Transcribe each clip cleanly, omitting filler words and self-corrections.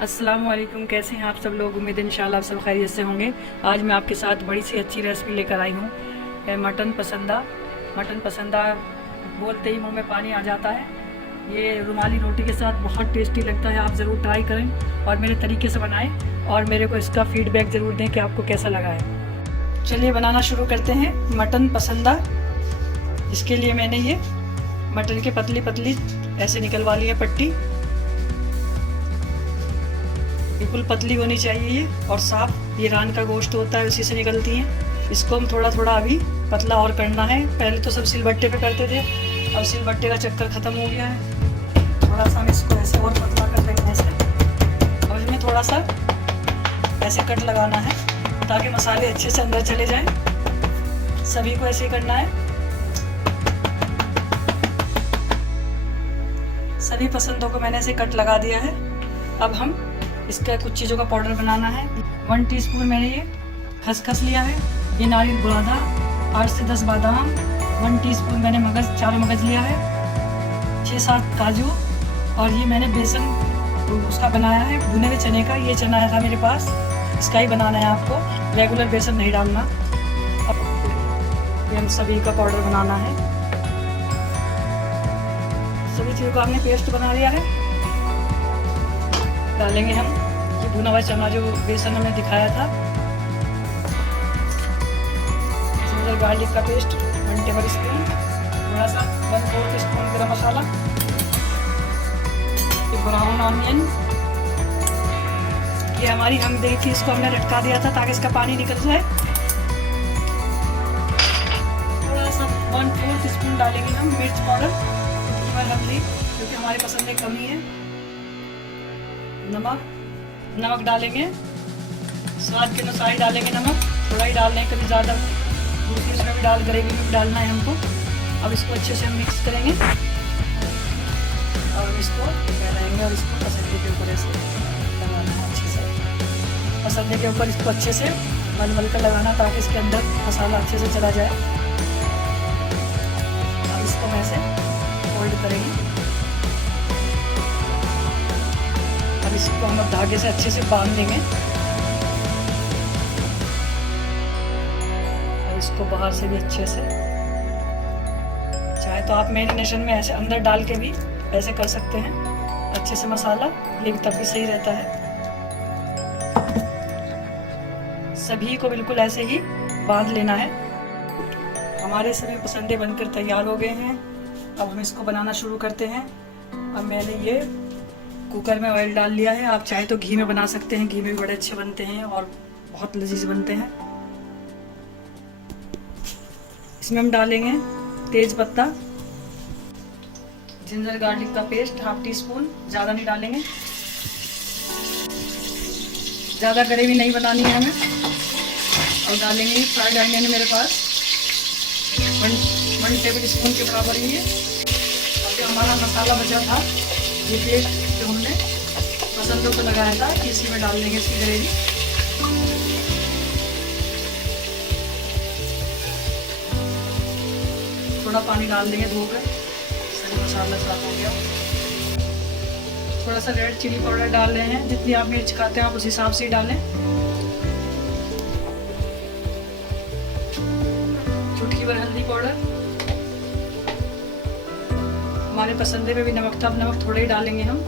अस्सलाम वालेकुम। कैसे हैं आप सब लोग? उम्मीद है इंशाल्लाह आप सब खैरियत से होंगे। आज मैं आपके साथ बड़ी सी अच्छी रेसिपी लेकर आई हूँ, मटन पसंदा। मटन पसंदा बोलते ही मुंह में पानी आ जाता है। ये रुमाली रोटी के साथ बहुत टेस्टी लगता है। आप ज़रूर ट्राई करें और मेरे तरीके से बनाएं और मेरे को इसका फीडबैक ज़रूर दें कि आपको कैसा लगा है। चलिए बनाना शुरू करते हैं मटन पसंदा। इसके लिए मैंने ये मटन की पतली पतली ऐसे निकलवा ली है पट्टी। बिल्कुल पतली होनी चाहिए ये और साफ। ये रान का गोश्त होता है, उसी से निकलती हैं। इसको हम थोड़ा थोड़ा अभी पतला और करना है। पहले तो सब सिलबट्टे पे करते थे, अब सिलबट्टे का चक्कर ख़त्म हो गया है। थोड़ा सा हम इसको ऐसे और पतला कर लेंगे ऐसे। और इसमें थोड़ा सा ऐसे कट लगाना है ताकि मसाले अच्छे से अंदर चले जाएं। सभी को ऐसे ही करना है। सभी पसंदों को मैंने ऐसे कट लगा दिया है। अब हम इसका कुछ चीज़ों का पाउडर बनाना है। 1 टीस्पून मैंने ये खसखस लिया है, ये नारियल बुरादा, 8 से 10 बादाम, 1 टीस्पून मैंने मगज 4 मगज लिया है, 6-7 काजू, और ये मैंने बेसन उसका बनाया है भुने हुए चने का। ये चना था मेरे पास, इसका ही बनाना है आपको, रेगुलर बेसन नहीं डालना। अब ये हम सभी का पाउडर बनाना है। सभी चीज़ों का हमने पेस्ट बना लिया है। डालेंगे हम ये भुना हुआ चना जो बेसन हमने दिखाया था। जिंजर गार्लिक का पेस्ट 1 टेबल स्पून, थोड़ा सा 1/4 टीस्पून गरम मसाला, ये ब्राउन ऑनियन, ये हमारी हम गई थी, इसको हमने लटका दिया था ताकि इसका पानी निकल जाए। थोड़ा सा 1/4 टीस्पून डालेंगे हम मिर्च पाउडर, हल्दी क्योंकि हमारी पसंद में कमी है। नमक डालेंगे, स्वाद के अनुसार ही डालेंगे नमक, थोड़ा ही डालना है, कभी ज़्यादा दूसरी उसमें भी ग्रेवी में भी डालना है हमको। अब इसको अच्छे से हम मिक्स करेंगे और इसको फैलाएंगे और इसको पसंदे के ऊपर ऐसे लगाना है अच्छे से। पसंदे के ऊपर इसको अच्छे से मल कर लगाना ताकि इसके अंदर मसाला अच्छे से चला जाए। अब इसको हम ऐसे फोल्ड करेंगे। अब इसको हम धागे से अच्छे से बांध देंगे और इसको बाहर से भी अच्छे से, चाहे तो आप मैरिनेशन में ऐसे अंदर डाल के भी ऐसे कर सकते हैं अच्छे से मसाला, लेकिन तब भी सही रहता है। सभी को बिल्कुल ऐसे ही बांध लेना है। हमारे सभी पसंदे बनकर तैयार हो गए हैं। अब हम इसको बनाना शुरू करते हैं। अब मैंने ये कुकर में ऑयल डाल लिया है। आप चाहे तो घी में बना सकते हैं, घी में भी बड़े अच्छे बनते हैं और बहुत लजीज बनते हैं। इसमें हम डालेंगे तेज पत्ता, जिंजर गार्लिक का पेस्ट 1/2 टीस्पून, ज़्यादा नहीं डालेंगे, ज़्यादा ग्रेवी नहीं बनानी है हमें। और डालेंगे फ्राइड अनियन मेरे पास 1 टेबल स्पून के बराबर ही है। और जो हमारा मसाला बचा था, ये पेस्ट जो हमने पसंदों को लगाया था, इसी में डाल देंगे इसकी ग्रेवी। थोड़ा पानी डाल देंगे धोकर, सही मसाला साफ हो गया। थोड़ा सा रेड चिली पाउडर डाल रहे हैं, जितनी आप मिर्च खाते हैं आप उस हिसाब से ही डालें। चुटकी भर हल्दी पाउडर, हमारे पसंदे में भी नमक था, अब नमक थोड़ा ही डालेंगे हम।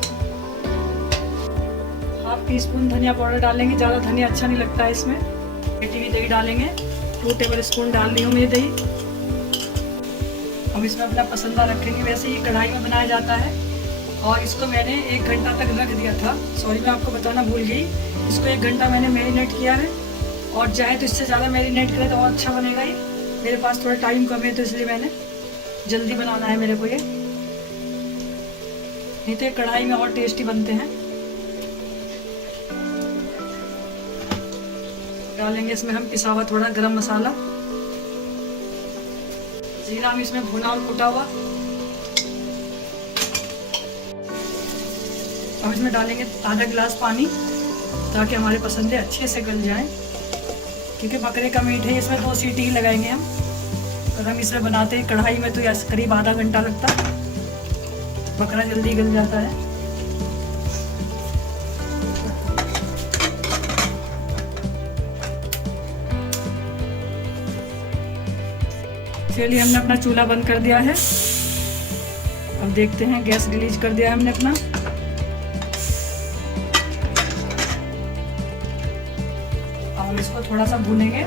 1/2 टीस्पून धनिया पाउडर डालेंगे, ज़्यादा धनिया अच्छा नहीं लगता है इसमें। फेटी हुई दही डालेंगे, 2 टेबल स्पून डाल दी हूँ मैं दही। हम इसमें अपना पसंदा रखेंगे। वैसे ये कढ़ाई में बनाया जाता है और इसको मैंने 1 घंटा तक रख दिया था। सॉरी, मैं आपको बताना भूल गई, इसको 1 घंटा मैंने मैरिनेट किया है। और चाहे तो इससे ज़्यादा मैरिनेट करें तो और अच्छा बनेगा। ये मेरे पास थोड़ा टाइम कम है तो इसलिए मैंने जल्दी बनाना है मेरे को ये, नहीं तो कढ़ाई में और टेस्टी बनते हैं। डालेंगे इसमें हम पिसा हुआ थोड़ा गरम मसाला, जीरा हम इसमें भुना और कुटा हुआ। अब इसमें डालेंगे आधा गिलास पानी ताकि हमारे पसंदे अच्छे से गल जाएं, क्योंकि बकरे का मीट है, इसमें 2 सीटी ही लगाएंगे हम। और हम इसमें बनाते हैं कढ़ाई में तो करीब आधा घंटा लगता है, बकरा जल्दी गल जाता है। चलिए हमने अपना चूल्हा बंद कर दिया है। अब देखते हैं, गैस रिलीज कर दिया है हमने अपना। अब हम इसको थोड़ा सा भूनेंगे।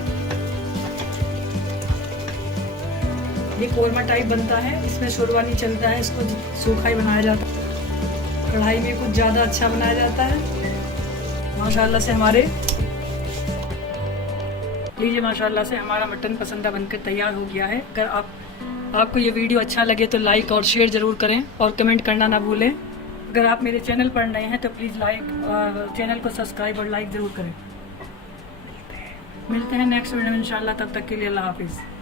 ये कोरमा टाइप बनता है, इसमें शोरबा नहीं चलता है, इसको सूखा ही बनाया जाता है। कढ़ाई में कुछ ज़्यादा अच्छा बनाया जाता है। माशाल्लाह से माशाल्लाह से हमारा मटन पसंदा बनकर तैयार हो गया है। अगर आपको ये वीडियो अच्छा लगे तो लाइक और शेयर ज़रूर करें और कमेंट करना ना भूलें। अगर आप मेरे चैनल पर नए हैं तो प्लीज़ चैनल को सब्सक्राइब और लाइक ज़रूर करें। मिलते हैं नेक्स्ट वीडियो में इंशाल्लाह। तब तक के लिए अल्लाह हाफिज़।